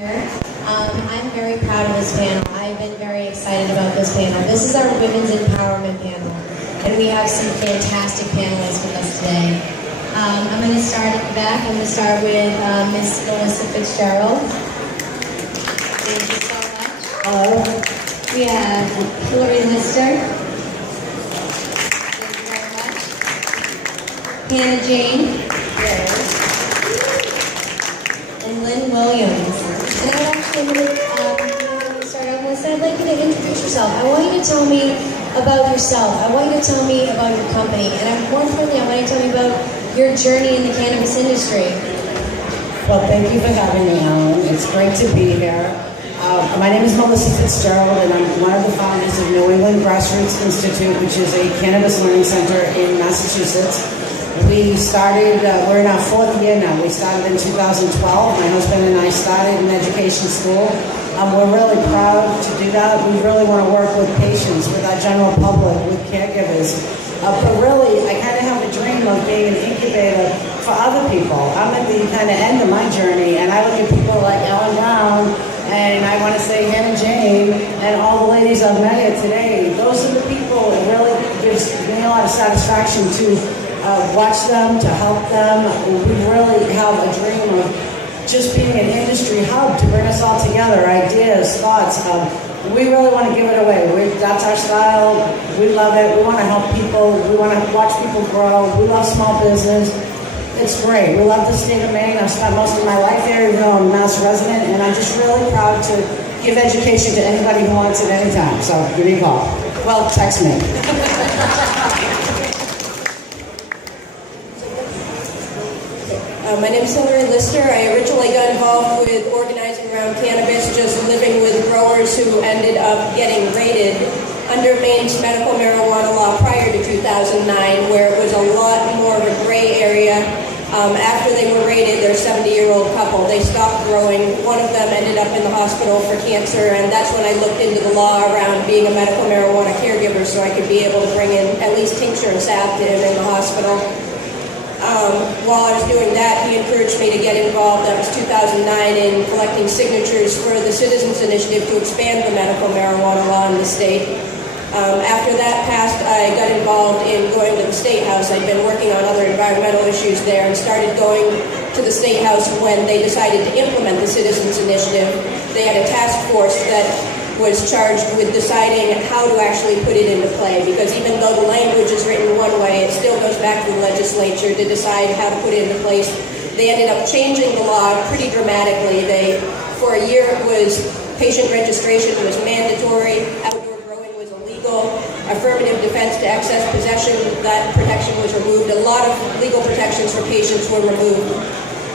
I'm very proud of this panel. I've been very excited about this panel. This is our Women's Empowerment panel, and we have some fantastic panelists with us today. I'm going to start at the back. I'm going to start with Miss Melissa Fitzgerald. Thank you so much. Hello. We have Hillary Lister. Thank you very much. Hannah Jane. Yes. And Lynne Williams. And I would actually, when we start out, Melissa, I'd like you to introduce yourself. I want you to tell me about yourself. I want you to tell me about your company. And more importantly, I want you to tell me about your journey in the cannabis industry. Well, thank you for having me, Ellen. It's great to be here. My name is Melissa Fitzgerald, and I'm one of the founders of New England Grassroots Institute, which is a cannabis learning center in Massachusetts. We started, we're in our fourth year now. We started in 2012. My husband and I started an education school. We're really proud to do that. We really want to work with patients, with our general public, with caregivers. But really, I kind of have a dream of being an incubator for other people. I'm at the kind of end of my journey, and I look at people like Ellen Brown, and I want to say Hannah Jane, and all the ladies I've met here today. Those are the people that really gives me a lot of satisfaction to watch them, to help them. We really have a dream of just being an industry hub to bring us all together, ideas, thoughts. We really want to give it away. That's our style. We love it. We want to help people. We want to watch people grow. We love small business. It's great. We love the state of Maine. I've spent most of my life there, even though I'm a Mass resident, and I'm just really proud to give education to anybody who wants it anytime. So give me a call. Well, text me. My name is Hillary Lister. I originally got involved with organizing around cannabis, just living with growers who ended up getting raided under Maine's medical marijuana law prior to 2009, where it was a lot more of a gray area. After they were raided, they're a 70-year-old couple. They stopped growing. One of them ended up in the hospital for cancer, and that's when I looked into the law around being a medical marijuana caregiver so I could be able to bring in at least tincture and salve to him in the hospital. While I was doing that, he encouraged me to get involved. That was 2009 in collecting signatures for the Citizens Initiative to expand the medical marijuana law in the state. After that passed, I got involved in going to the State House. I'd been working on other environmental issues there and started going to the State House when they decided to implement the Citizens Initiative. They had a task force that was charged with deciding how to actually put it into play, because even though the language is written one way, it still goes back to the legislature to decide how to put it into place. They ended up changing the law pretty dramatically. For a year, it was patient registration was mandatory, outdoor growing was illegal, affirmative defense to excess possession, that protection was removed. A lot of legal protections for patients were removed.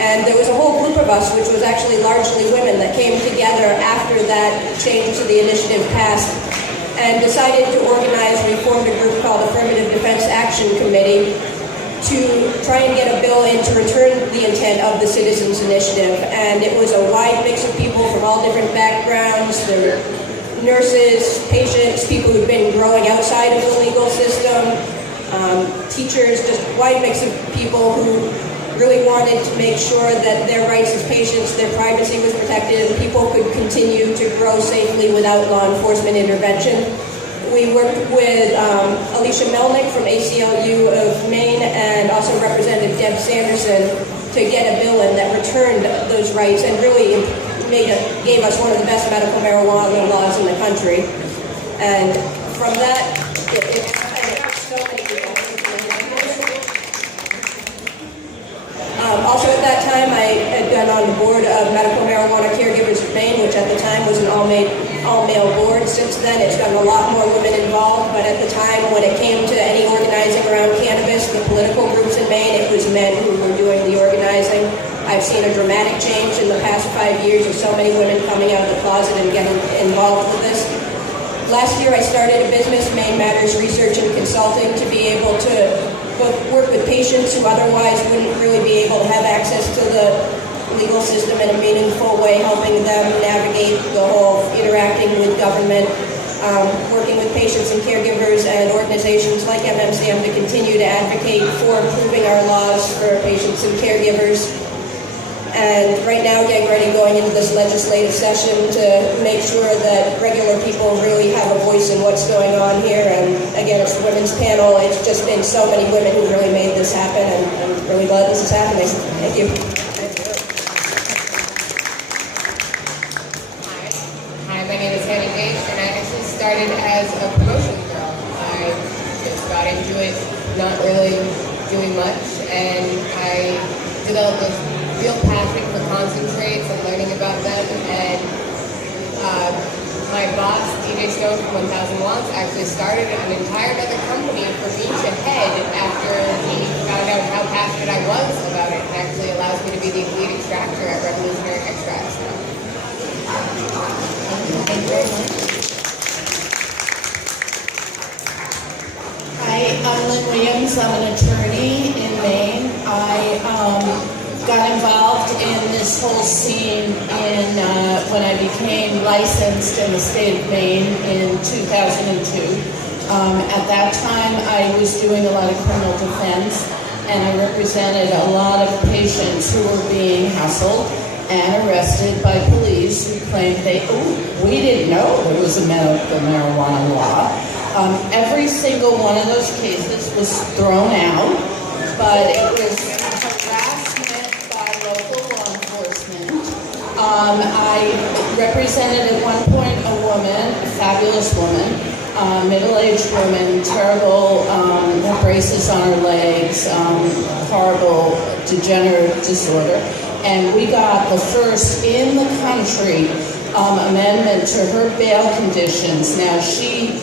And there was a whole group of us, which was actually largely women, that came together after that change to the initiative passed and decided to organize. We formed a group called Affirmative Defense Action Committee to try and get a bill in to return the intent of the Citizens Initiative. And it was a wide mix of people from all different backgrounds. There were nurses, patients, people who'd been growing outside of the legal system, teachers, just a wide mix of people who really wanted to make sure that their rights as patients, their privacy was protected, and people could continue to grow safely without law enforcement intervention. We worked with Alicia Melnick from ACLU of Maine and also Representative Deb Sanderson to get a bill in that returned those rights and really gave us one of the best medical marijuana laws in the country. And from that, so many people. Also at that time, I had been on the board of Medical Marijuana Caregivers of Maine, which at the time was an all-male board. Since then, it's gotten a lot more women involved, but at the time when it came to any organizing around cannabis, the political groups in Maine, it was men who were doing the organizing. I've seen a dramatic change in the past 5 years of so many women coming out of the closet and getting involved with this. Last year, I started a business, Maine Matters Research and Consulting, to be able to work with patients who otherwise wouldn't really be able to have access to the legal system in a meaningful way, helping them navigate the whole interacting with government, working with patients and caregivers and organizations like MMCM to continue to advocate for improving our laws for patients and caregivers. And right now, getting ready, going into this legislative session to make sure that regular people really have a voice in what's going on here. And again, it's the women's panel. It's just been so many women who really made this happen, and I'm really glad this is happening. Thank you. Hi, my name is Hannah Gage, and I actually started as a promotion girl. I just got into it, not really doing much, and I developed a real passion for concentrates and learning about them. And my boss, DJ Stone from 1000 Watts, actually started an entire other company for me to head after he found out how passionate I was about it, and actually allows me to be the lead extractor at Revolutionary Extracts now. Thank you very much. Hi, I'm Lynne Williams. I'm an attorney in Maine. I got involved in this whole scene when I became licensed in the state of Maine in 2002. At that time, I was doing a lot of criminal defense, and I represented a lot of patients who were being hassled and arrested by police who claimed we didn't know there was a medical marijuana law. Every single one of those cases was thrown out, but it was harassment by local law enforcement. I represented at one point a woman, a fabulous woman, middle-aged woman, terrible braces on her legs, horrible degenerative disorder. And we got the first in the country amendment to her bail conditions. Now, she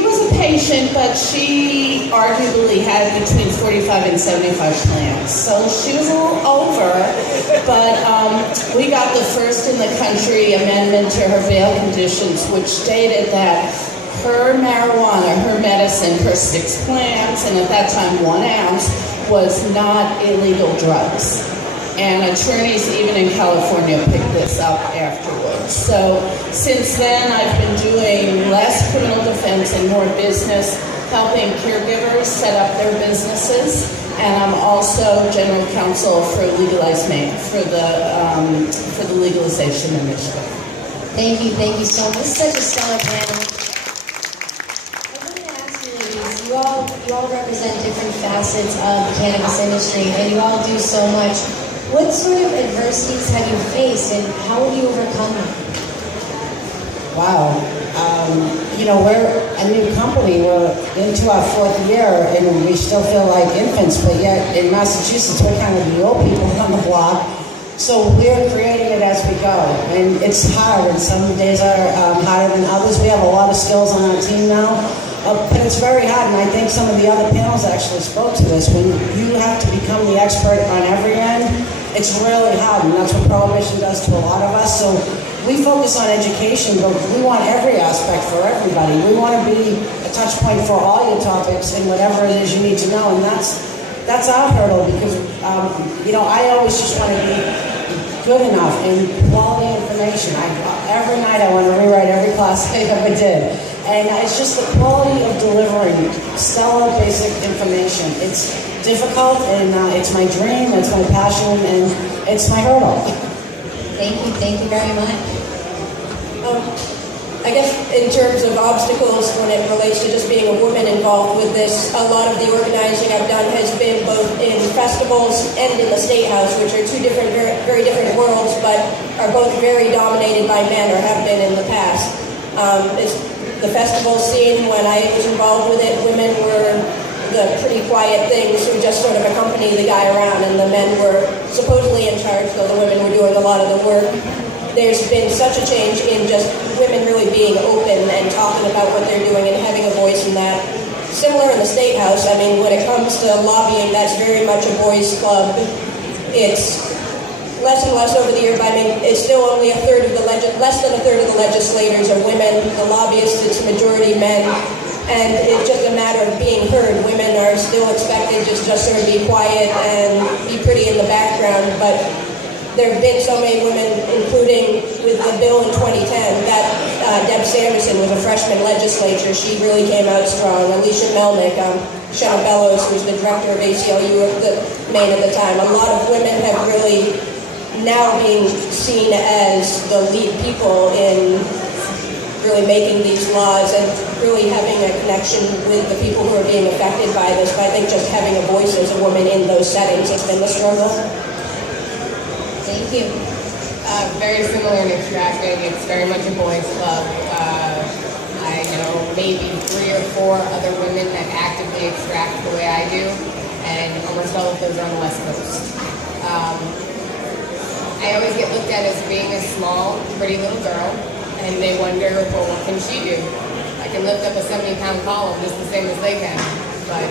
was a patient, but she arguably had between 45 and 75 plants. So she was a little over, but we got the first in the country amendment to her bail conditions, which stated that her marijuana, her medicine, her 6 plants, and at that time 1 ounce, was not illegal drugs. And attorneys even in California picked this up afterwards. So since then, I've been doing less criminal defense and more business, helping caregivers set up their businesses. And I'm also general counsel for Legalize Maine, for the legalization initiative. Thank you so much. This is such a stellar panel. I wanted to ask you ladies, you all represent different facets of the cannabis industry, and you all do so much. What sort of adversities have you faced, and how will you overcome them? Wow. We're a new company. We're into our 4th year, and we still feel like infants, but yet in Massachusetts, we're kind of the old people on the block. So we're creating it as we go, and it's hard, and some days are harder than others. We have a lot of skills on our team now, but it's very hard, and I think some of the other panels actually spoke to this. When you have to become the expert on every end, it's really hard, and that's what Prohibition does to a lot of us. So we focus on education, but we want every aspect for everybody. We want to be a touch point for all your topics and whatever it is you need to know, and that's our hurdle, because I always just want to be good enough in quality information. Every night I want to rewrite every class I ever did, and it's just the quality of delivering stellar basic information. It's difficult, and it's my dream, it's my passion, and it's my hurdle. Thank you very much. I guess in terms of obstacles when it relates to just being a woman involved with this, a lot of the organizing I've done has been both in festivals and in the State House, which are two different, very different worlds, but are both very dominated by men, or have been in the past. It's the festival scene, when I was involved with it, women were the pretty quiet things who just sort of accompany the guy around, and the men were supposedly in charge, though the women were doing a lot of the work. There's been such a change in just women really being open and talking about what they're doing and having a voice in that. Similar in the State House, I mean, when it comes to lobbying, that's very much a boys' club. It's less and less over the year, but I mean, it's still only less than a third of the legislators are women. The lobbyists, it's majority men. And it's just a matter of being heard. Women are still expected to just sort of be quiet and be pretty in the background, but there have been so many women, including with the bill in 2010, that Deb Sanderson was a freshman legislator. She really came out strong. Alicia Melnick, Shanna Bellows, who was the director of ACLU of Maine at the time. A lot of women have really now being seen as the lead people in really making these laws and really having a connection with the people who are being affected by this. But I think just having a voice as a woman in those settings has been the struggle. Thank you. Very similar in extracting. It's very much a boys' club. I know maybe 3 or 4 other women that actively extract the way I do, and almost all of those are on the West Coast. I always get looked at as being a small, pretty little girl, and they wonder, well, what can she do? I can lift up a 70-pound column just the same as they can, but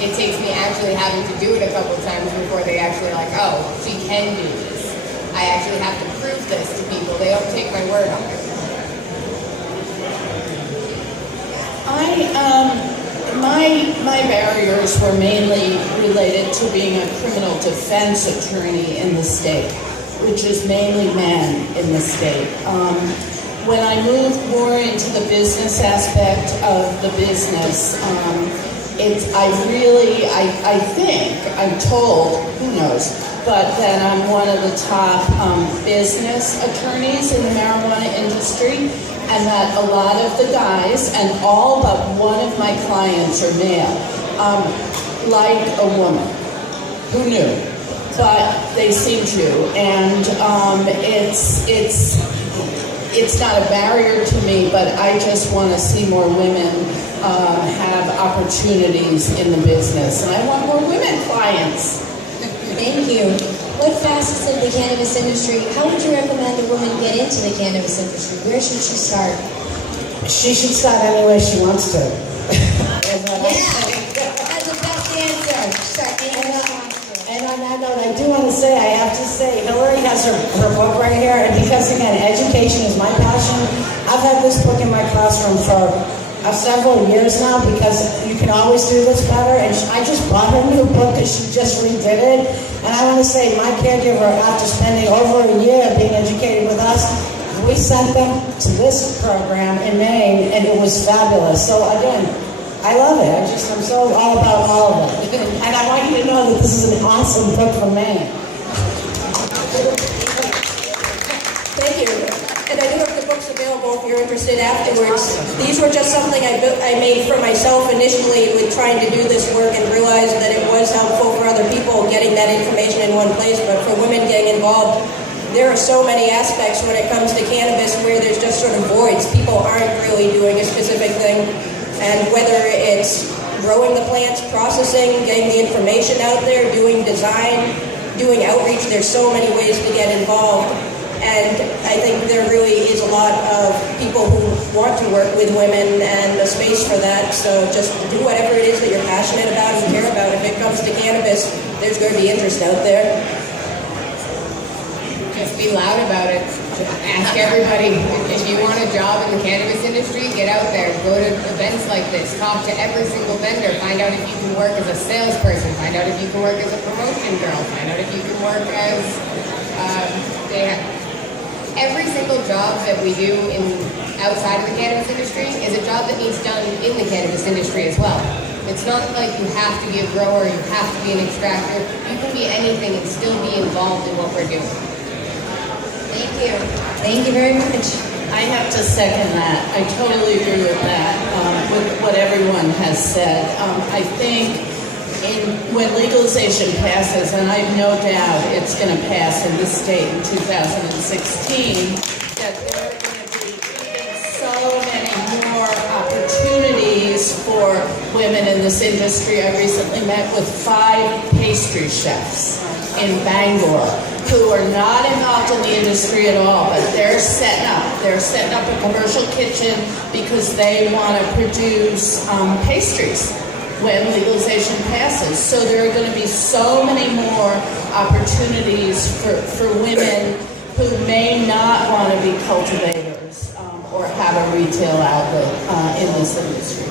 it takes me actually having to do it a couple times before they actually are like, oh, she can do this. I actually have to prove this to people. They don't take my word on it. My barriers were mainly related to being a criminal defense attorney in the state, which is mainly men in the state. When I moved more into the business aspect of the business, I think, I'm told, who knows, but that I'm one of the top business attorneys in the marijuana industry, and that a lot of the guys, and all but one of my clients are male, like a woman. Who knew? But they seem to, and it's not a barrier to me, but I just want to see more women have opportunities in the business, and I want more women clients. Thank you. What facets of the cannabis industry, how would you recommend a woman get into the cannabis industry? Where should she start? She should start any way she wants to. That's the best answer. Start anywhere she wants to. And on that note, I do want to say, I have to say, Hillary has her book right here, and because, again, education is my passion, I've had this book in my classroom for several years now, because you can always do this better, and I just bought her new book because she just redid it, and I want to say, my caregiver, after spending over a year being educated with us, we sent them to this program in Maine, and it was fabulous. So again, I love it. I'm so all about all of it. And I want you to know that this is an awesome book from Maine. Thank you. And I do have the books available if you're interested afterwards. These were just something I made for myself initially with trying to do this work, and realized that it was helpful for other people getting that information in one place. But for women getting involved, there are so many aspects when it comes to cannabis where there's just sort of voids. People aren't really doing a specific thing. And whether it's growing the plants, processing, getting the information out there, doing design, doing outreach, there's so many ways to get involved. And I think there really is a lot of people who want to work with women and a space for that. So just do whatever it is that you're passionate about and care about. If it comes to cannabis, there's going to be interest out there. Just be loud about it. Ask everybody. If you want a job in the cannabis industry, get out there. Go to events like this. Talk to every single vendor. Find out if you can work as a salesperson. Find out if you can work as a promotion girl. Find out if you can work as... every single job that we do outside of the cannabis industry is a job that needs done in the cannabis industry as well. It's not like you have to be a grower, you have to be an extractor. You can be anything and still be involved in what we're doing. Thank you. Thank you very much. I have to second that. I totally agree with that, with what everyone has said. I think when legalization passes, and I have no doubt it's going to pass in this state in 2016, that there are going to be even so many more opportunities for women in this industry. I recently met with 5 pastry chefs in Bangor who are not involved in the industry at all, but they're setting up a commercial kitchen because they want to produce pastries when legalization passes. So there are going to be so many more opportunities for women who may not want to be cultivators or have a retail outlet in this industry.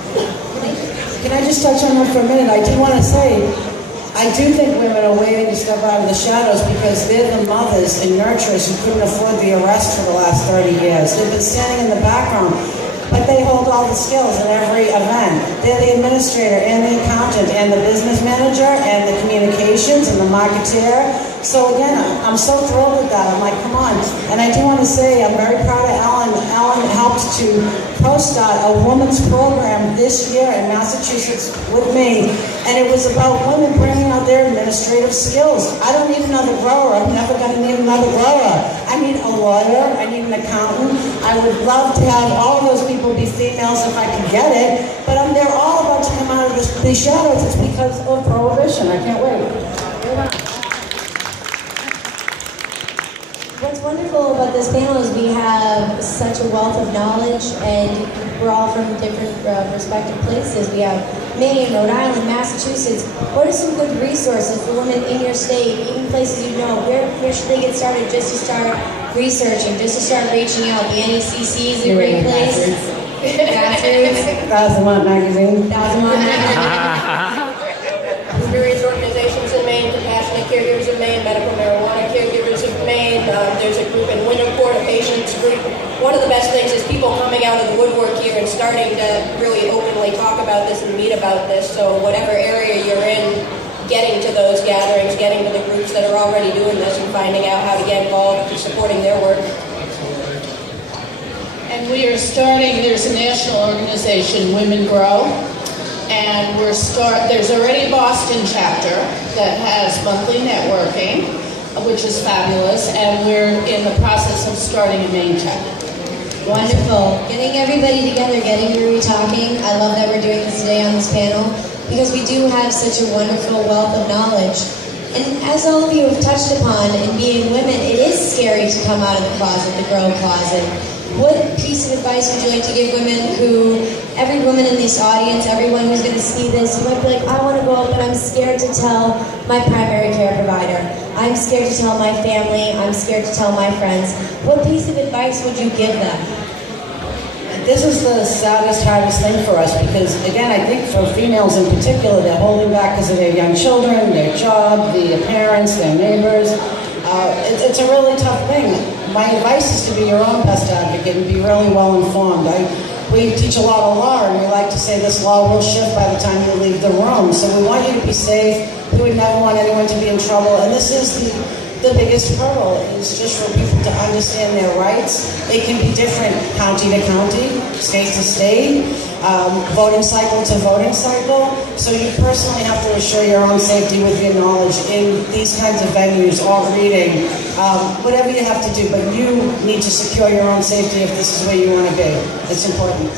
Can I just touch on that for a minute? I do want to say, I do think women are waiting to step out of the shadows because they're the mothers and nurturers who couldn't afford the arrest for the last 30 years. They've been standing in the background, but they hold all the skills in every event. They're the administrator and the accountant and the business manager and the communications and the marketeer. So again, I'm so thrilled with that. I'm like, come on. And I do want to say I'm very proud of Ellen. Ellen helped to co-start a women's program this year in Massachusetts with me. And it was about women bringing out their administrative skills. I don't need another grower. I'm never going to need another grower. I need a lawyer. I need an accountant. I would love to have all of those people be females if I could get it. But they're all about to come out of these shadows. It's because of prohibition. I can't wait. What's wonderful about this panel is we have such a wealth of knowledge, and we're all from different respective places. We have Maine, Rhode Island, Massachusetts. What are some good resources for women in your state, even places you know? Where should they get started just to start researching, just to start reaching out? The NECC is a great place. Grassroots. Thousand-Watt Magazine. Thousand-Watt Magazine. Various organizations in Maine, Compassionate Caregivers of Maine, Medical Marijuana Caregivers of Maine. There's a group in Winterport, a patients group. One of the best things is people coming out of the woodwork here and starting to really openly talk about this and meet about this. So whatever area you're in, getting to those gatherings, getting to the groups that are already doing this and finding out how to get involved and supporting their work. And we are starting, there's a national organization, Women Grow. And there's already a Boston chapter that has monthly networking, which is fabulous, and we're in the process of starting a Maine chapter. Wonderful. Getting everybody together, getting Rui talking. I love that we're doing this today on this panel because we do have such a wonderful wealth of knowledge. And as all of you have touched upon, in being women, it is scary to come out of the closet, the grow closet. What piece of advice would you like to give women who, every woman in this audience, everyone who's going to see this, you might be like, I want to go out, but I'm scared to tell my primary care provider. I'm scared to tell my family. I'm scared to tell my friends. What piece of advice would you give them? This is the saddest, hardest thing for us because, again, I think for females in particular, they're holding back because of their young children, their job, their parents, their neighbors. It's a really tough thing. My advice is to be your own best advocate and be really well informed. We teach a lot of law, and we like to say this law will shift by the time you leave the room. So we want you to be safe. We would never want anyone to be in trouble. And this is the biggest hurdle, is just for people to understand their rights. They can be different county to county, state to state, voting cycle to voting cycle. So you personally have to assure your own safety with your knowledge in these kinds of venues or reading, whatever you have to do. But you need to secure your own safety if this is where you want to be. It's important.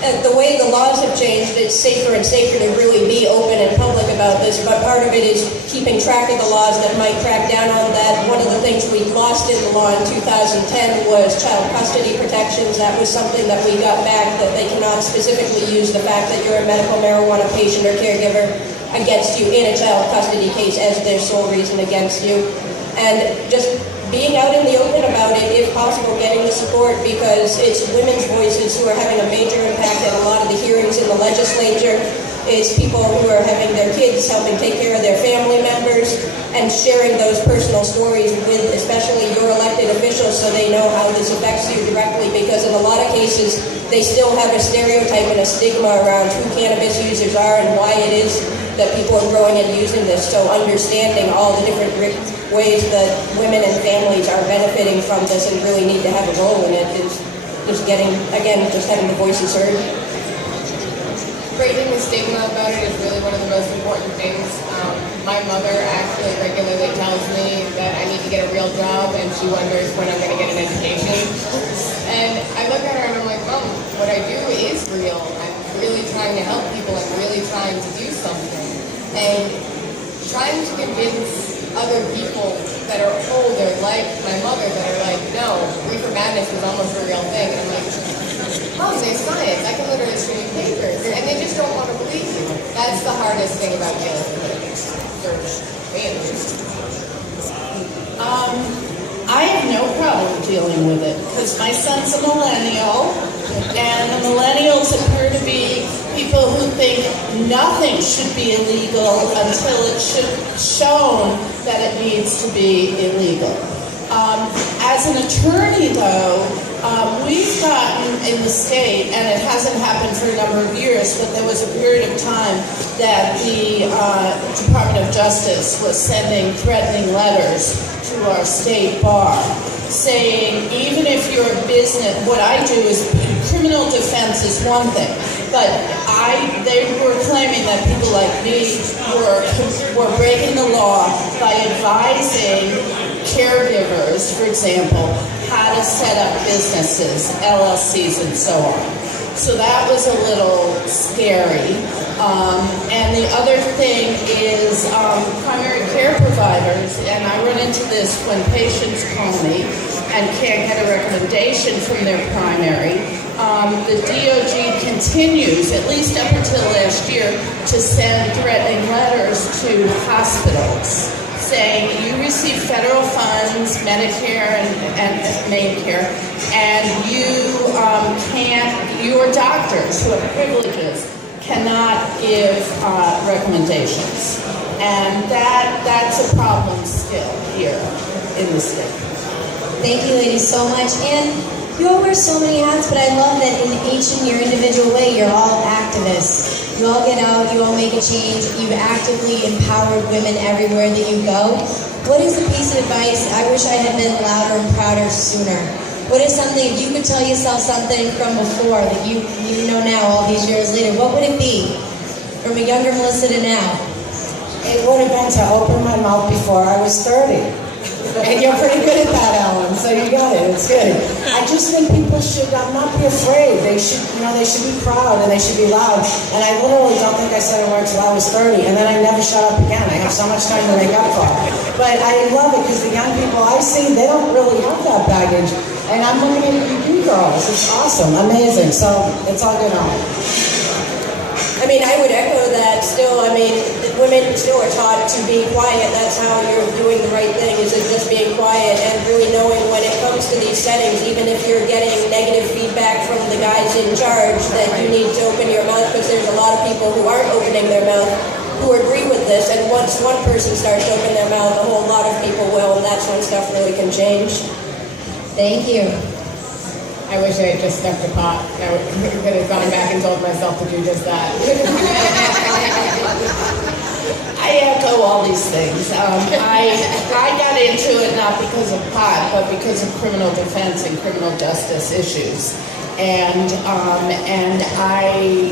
The way the laws have changed, it's safer and safer to really be open and public about this, but part of it is keeping track of the laws that might crack down on that. One of the things we lost in the law in 2010 was child custody protections. That was something that we got back, that they cannot specifically use the fact that you're a medical marijuana patient or caregiver against you in a child custody case as their sole reason against you. And just being out in the open about it, if possible, getting the support, because it's women's voices who are having a major impact at a lot of the hearings in the legislature. It's people who are having their kids helping take care of their family members and sharing those personal stories with especially your elected officials so they know how this affects you directly, because in a lot of cases they still have a stereotype and a stigma around who cannabis users are and why it is that people are growing and using this. So understanding all the different ways that women and families are benefiting from this and really need to have a role in it is just getting, again, just having the voices heard. Breaking the stigma about it is really one of the most important things. My mother actually regularly tells me that I need to get a real job, and she wonders when I'm going to get an education. And I look at her and I'm like, Mom, what I do is real. I'm really trying to help people. I'm really trying to do something. And trying to convince other people that are older, like my mother, that are like, no, reefer madness is almost a real thing. And I'm like, Mom, there's science. I can literally show you papers. And they just don't want to believe you. That's the hardest thing about dealing with it. For me, at least. I have no problem dealing with it because my son's a millennial, and the millennials appear to be people who think nothing should be illegal until it's shown that it needs to be illegal. As an attorney, though, we've gotten in the state, and it hasn't happened for a number of years, but there was a period of time that the Department of Justice was sending threatening letters to our state bar, saying, even if you're a business, what I do is criminal defense is one thing, but they were claiming that people like me were breaking the law by advising caregivers, for example, how to set up businesses, LLCs, and so on. So that was a little scary. And the other thing is primary care providers, and I run into this when patients call me and can't get a recommendation from their primary. The DOG continues, at least up until last year, to send threatening letters to hospitals saying you receive federal funds, Medicare and Medicare, and your doctors who have privileges cannot give recommendations. And that's a problem still here in the state. Thank you, ladies, so much. And you all wear so many hats, but I love that in each in your individual way, you're all activists. You all get out, you all make a change. You've actively empowered women everywhere that you go. What is the piece of advice? I wish I had been louder and prouder sooner. What is something, if you could tell yourself something from before that you know now, all these years later, what would it be? From a younger Melissa to now? It would have been to open my mouth before I was 30. And you're pretty good at that, Ellen, so you got it. It's good. I just think people should not be afraid. They should be proud and they should be loud. And I literally don't think I said a word till I was 30, and then I never shut up again. I have so much time to make up for it. But I love it because the young people I see, they don't really have that baggage. And I'm looking at you girls. It's awesome, amazing. So it's all good on. I mean, I would echo that still. I mean, women still are taught to be quiet. That's how you're doing the right thing, is just being quiet and really knowing when it comes to these settings, even if you're getting negative feedback from the guys in charge, that you need to open your mouth, because there's a lot of people who aren't opening their mouth who agree with this. And once one person starts to open their mouth, a whole lot of people will, and that's when stuff really can change. Thank you. I wish I had just stuck the pot. I could have gone back and told myself to do just that. I echo all these things. I got into it not because of pot, but because of criminal defense and criminal justice issues. And I